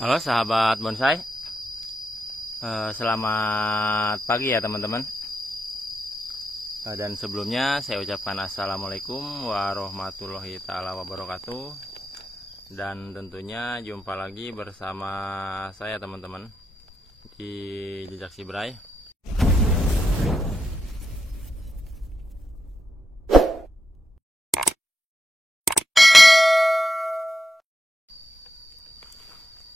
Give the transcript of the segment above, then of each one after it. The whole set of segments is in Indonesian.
Halo sahabat bonsai. Selamat pagi ya teman-teman. Dan sebelumnya saya ucapkan assalamualaikum warahmatullahi taala wabarakatuh. Dan tentunya jumpa lagi bersama saya teman-teman di Jejak Sibrai.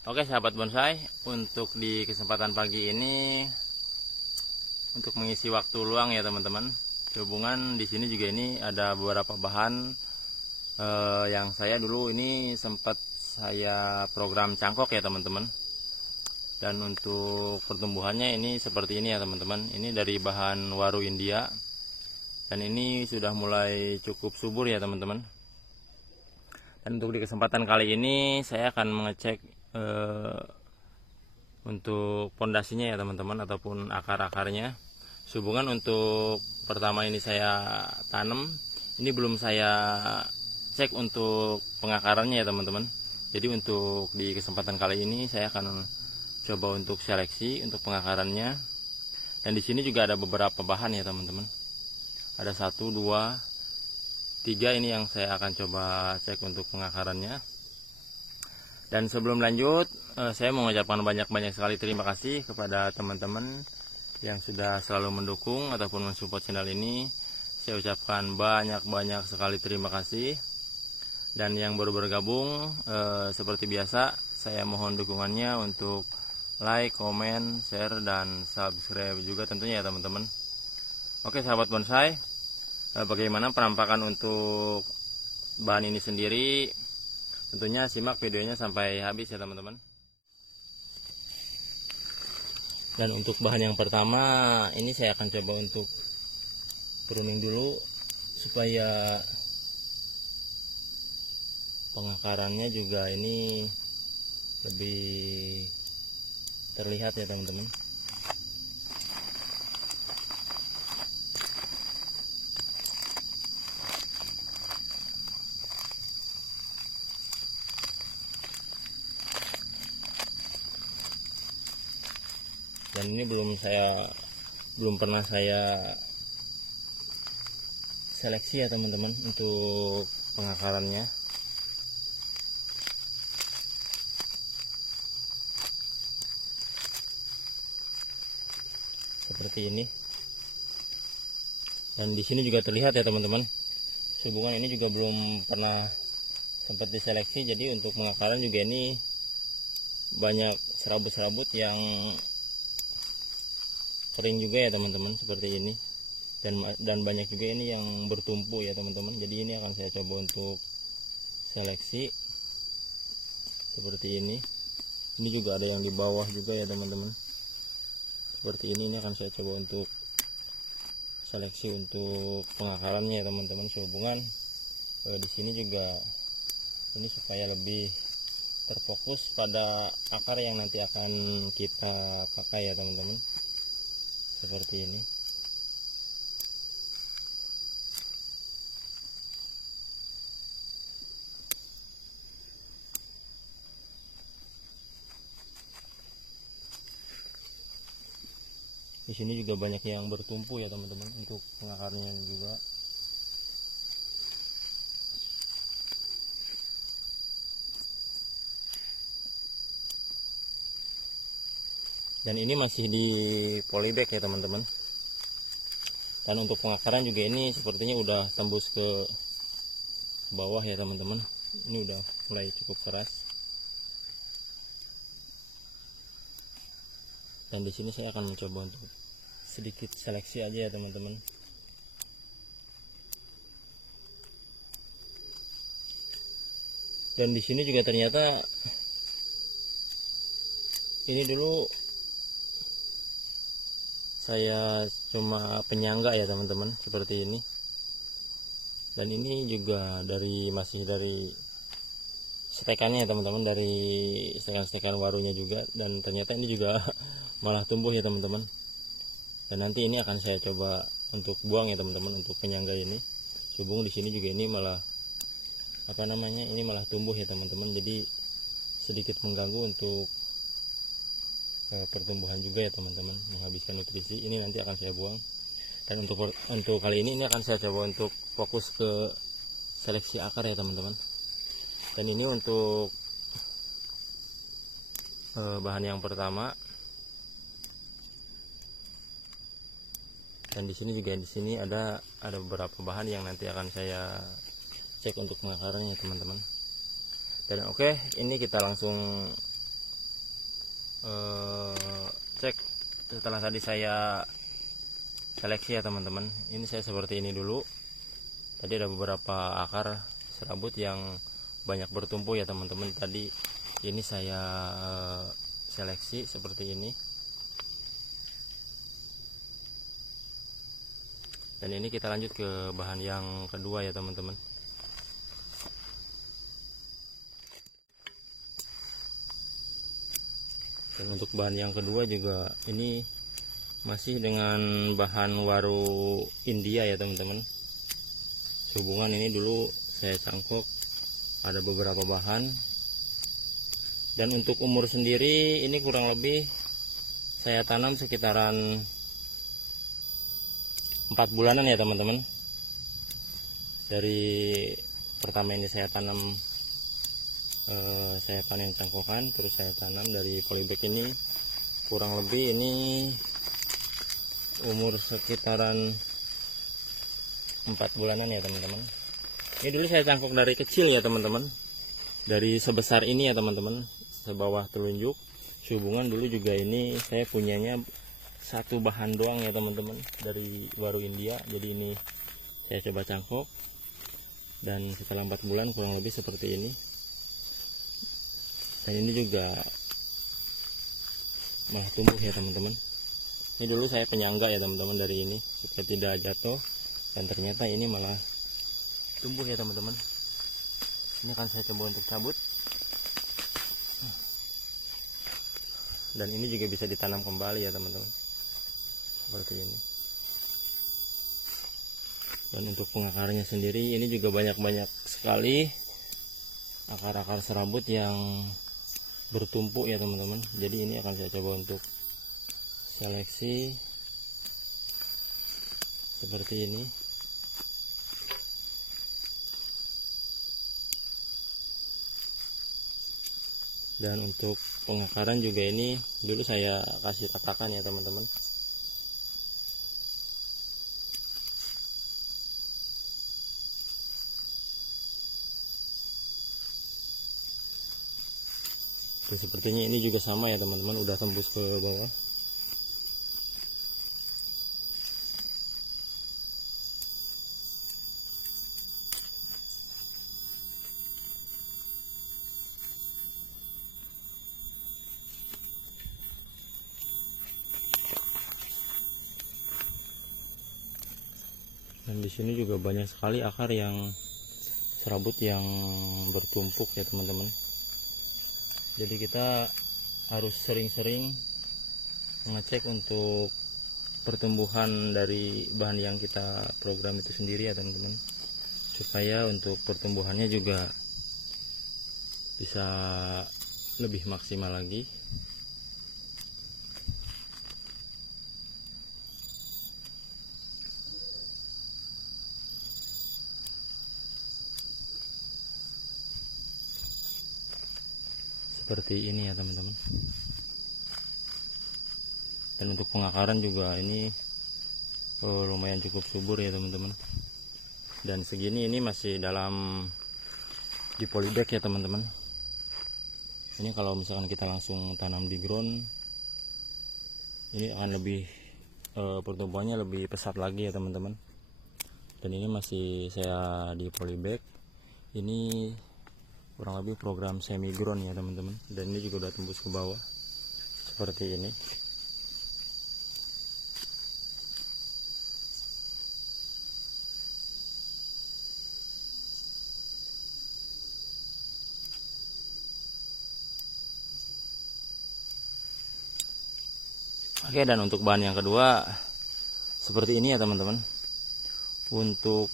Oke sahabat bonsai, untuk di kesempatan pagi ini untuk mengisi waktu luang ya teman-teman. Sehubungan di sini juga ini ada beberapa bahan yang saya dulu ini sempat saya program cangkok ya teman-teman. Dan untuk pertumbuhannya ini seperti ini ya teman-teman. Ini dari bahan waru India. Dan ini sudah mulai cukup subur ya teman-teman. Dan untuk di kesempatan kali ini saya akan mengecek untuk pondasinya ya teman-teman, ataupun akar-akarnya. Sehubungan untuk pertama ini saya tanam, ini belum saya cek untuk pengakarannya ya teman-teman. Jadi untuk di kesempatan kali ini saya akan coba untuk seleksi untuk pengakarannya. Dan di sini juga ada beberapa bahan ya teman-teman. Ada 1, 2, 3 ini yang saya akan coba cek untuk pengakarannya. Dan sebelum lanjut, saya mengucapkan banyak-banyak sekali terima kasih kepada teman-teman yang sudah selalu mendukung ataupun mensupport channel ini. Saya ucapkan banyak-banyak sekali terima kasih. Dan yang baru bergabung, seperti biasa, saya mohon dukungannya untuk like, comment, share, dan subscribe juga tentunya ya teman-teman. Oke sahabat bonsai, bagaimana penampakan untuk bahan ini sendiri? Tentunya simak videonya sampai habis ya teman-teman. Dan untuk bahan yang pertama ini saya akan coba untuk pruning dulu supaya pengakarannya juga ini lebih terlihat ya teman-teman. Dan ini belum pernah saya seleksi ya teman-teman untuk pengakarannya. Seperti ini. Dan di sini juga terlihat ya teman-teman. Sehubungan ini juga belum pernah sempat diseleksi, jadi untuk pengakaran juga ini banyak serabut-serabut yang kering juga ya teman-teman, seperti ini. Dan banyak juga ini yang bertumpu ya teman-teman. Jadi ini akan saya coba untuk seleksi seperti ini. Ini juga ada yang di bawah juga ya teman-teman, seperti ini akan saya coba untuk seleksi untuk pengakarannya ya teman-teman. Sehubungan di sini juga ini supaya lebih terfokus pada akar yang nanti akan kita pakai ya teman-teman, seperti ini. Di sini juga banyak yang bertumpu ya teman-teman untuk pengakarnya juga. Dan ini masih di polybag ya teman-teman. Dan untuk pengakaran juga ini sepertinya udah tembus ke bawah ya teman-teman. Ini udah mulai cukup keras. Dan di sini saya akan mencoba untuk sedikit seleksi aja ya teman-teman. Dan di sini juga ternyata ini dulu saya cuma penyangga ya teman-teman, seperti ini. Dan ini juga masih dari stekannya ya teman-teman, dari stekan-stekan warunya juga. Dan ternyata ini juga malah tumbuh ya teman-teman. Dan nanti ini akan saya coba untuk buang ya teman-teman untuk penyangga ini. Sehubung di sini juga ini malah ini malah tumbuh ya teman-teman. Jadi sedikit mengganggu untuk pertumbuhan juga ya teman-teman, menghabiskan nutrisi. Ini nanti akan saya buang. Dan untuk kali ini akan saya coba untuk fokus ke seleksi akar ya teman-teman. Dan ini untuk bahan yang pertama. Dan di sini juga ada beberapa bahan yang nanti akan saya cek untuk pengakarannya teman-teman. Dan oke, ini kita langsung cek setelah tadi saya seleksi ya teman-teman. Ini saya seperti ini dulu. Tadi ada beberapa akar serabut yang banyak bertumpu ya teman-teman. Tadi ini saya seleksi seperti ini. Dan ini kita lanjut ke bahan yang kedua ya teman-teman. Dan untuk bahan yang kedua juga ini masih dengan bahan waru India ya teman-teman. Sehubungan ini dulu saya cangkok ada beberapa bahan. Dan untuk umur sendiri ini kurang lebih saya tanam sekitaran 4 bulanan ya teman-teman. Dari pertama ini saya tanam, saya panen cangkokan, terus saya tanam dari polybag ini kurang lebih ini umur sekitaran 4 bulanan ya teman-teman. Ini dulu saya cangkok dari kecil ya teman-teman, dari sebesar ini ya teman-teman, sebawah telunjuk. Sehubungan dulu juga ini saya punyanya satu bahan doang ya teman-teman dari waru India. Jadi ini saya coba cangkok, dan setelah 4 bulan kurang lebih seperti ini. Dan ini juga malah tumbuh ya teman-teman. Ini dulu saya penyangga ya teman-teman dari ini supaya tidak jatuh, dan ternyata ini malah tumbuh ya teman-teman. Ini akan saya coba untuk cabut. Dan ini juga bisa ditanam kembali ya teman-teman, seperti ini. Dan untuk pengakarnya sendiri ini juga banyak sekali akar-akar serabut yang bertumpuk ya teman-teman. Jadi ini akan saya coba untuk seleksi seperti ini. Dan untuk pengakaran juga ini dulu saya kasih tatakan ya teman-teman. Dan sepertinya ini juga sama ya teman-teman, udah tembus ke bawah. Dan di sini juga banyak sekali akar yang serabut yang bertumpuk ya teman-teman. Jadi kita harus sering-sering mengecek untuk pertumbuhan dari bahan yang kita program itu sendiri ya teman-teman, supaya untuk pertumbuhannya juga bisa lebih maksimal lagi. Seperti ini ya teman-teman. Dan untuk pengakaran juga ini lumayan cukup subur ya teman-teman. Dan segini ini masih dalam di polybag ya teman-teman. Ini kalau misalkan kita langsung tanam di ground, ini akan lebih pertumbuhannya lebih pesat lagi ya teman-teman. Dan ini masih saya di polybag. Ini kurang lebih program semi ground ya teman-teman. Dan ini juga udah tembus ke bawah seperti ini. Oke, dan untuk bahan yang kedua seperti ini ya teman-teman. Untuk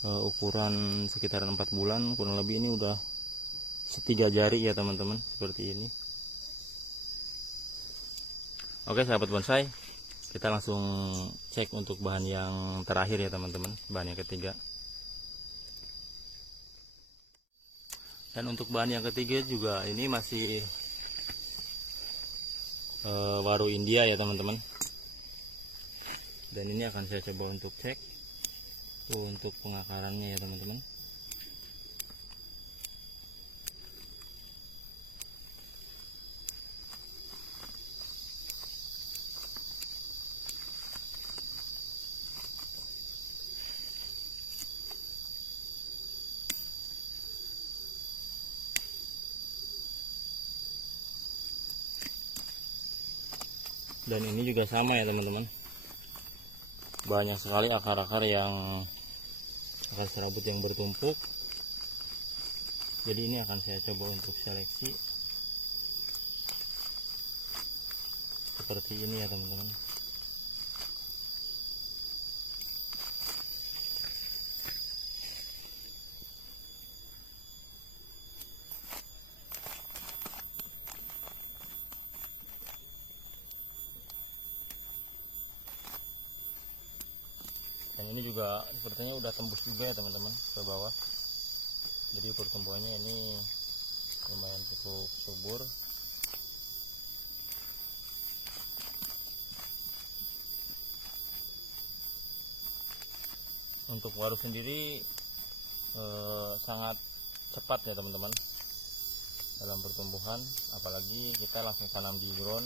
ukuran sekitaran 4 bulan kurang lebih ini udah setiga jari ya teman-teman, seperti ini. Oke sahabat bonsai, kita langsung cek untuk bahan yang terakhir ya teman-teman, bahan yang ketiga. Dan untuk bahan yang ketiga juga ini masih waru India ya teman-teman. Dan ini akan saya coba untuk cek untuk pengakarannya ya teman-teman. Dan ini juga sama ya teman-teman, banyak sekali akar-akar yang akar serabut yang bertumpuk. Jadi ini akan saya coba untuk seleksi seperti ini ya teman-teman. Dan ini juga sepertinya udah tembus juga ya teman-teman ke bawah. Jadi pertumbuhannya ini lumayan cukup subur. Untuk waru sendiri sangat cepat ya teman-teman dalam pertumbuhan, apalagi kita langsung tanam di ground.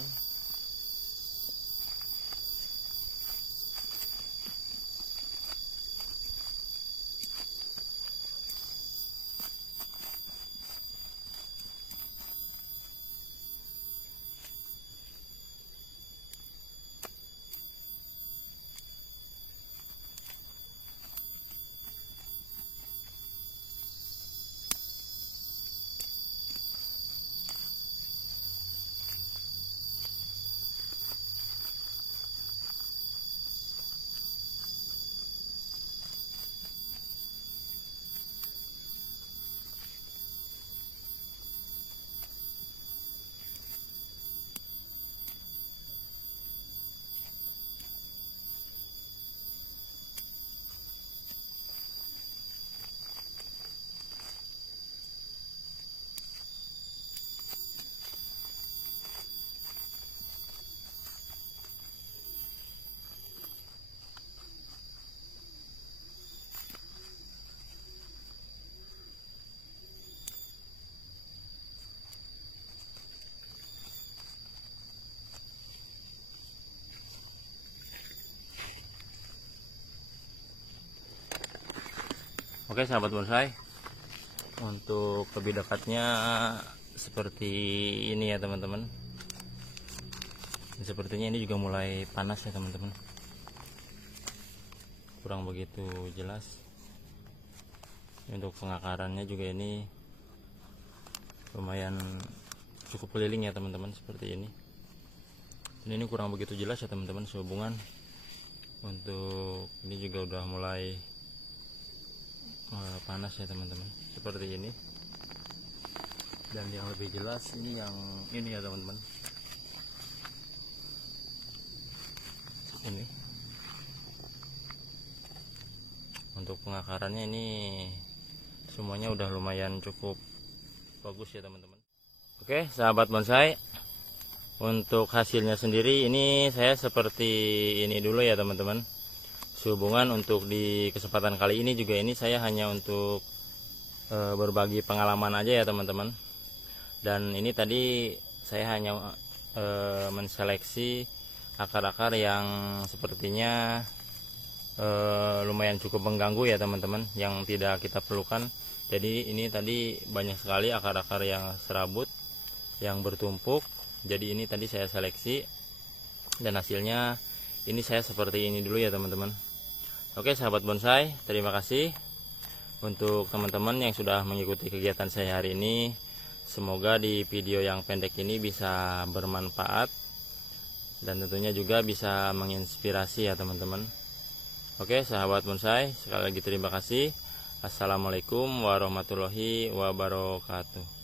Oke sahabat bonsai, untuk lebih dekatnya seperti ini ya teman-teman. Sepertinya ini juga mulai panas ya teman-teman, kurang begitu jelas. Untuk pengakarannya juga ini lumayan cukup keliling ya teman-teman, seperti ini. Dan ini kurang begitu jelas ya teman-teman sehubungan. Untuk ini juga udah mulai panas ya teman-teman, seperti ini. Dan yang lebih jelas ini yang ini ya teman-teman, ini untuk pengakarannya ini semuanya udah lumayan cukup bagus ya teman-teman. Oke sahabat bonsai, untuk hasilnya sendiri ini saya seperti ini dulu ya teman-teman. Sehubungan untuk di kesempatan kali ini juga ini saya hanya untuk berbagi pengalaman aja ya teman-teman. Dan ini tadi saya hanya menseleksi akar-akar yang sepertinya lumayan cukup mengganggu ya teman-teman, yang tidak kita perlukan. Jadi ini tadi banyak sekali akar-akar yang serabut yang bertumpuk. Jadi ini tadi saya seleksi dan hasilnya ini saya seperti ini dulu ya teman-teman. Oke sahabat bonsai, terima kasih untuk teman-teman yang sudah mengikuti kegiatan saya hari ini. Semoga di video yang pendek ini bisa bermanfaat dan tentunya juga bisa menginspirasi ya teman-teman. Oke sahabat bonsai, sekali lagi terima kasih. Assalamualaikum warahmatullahi wabarakatuh.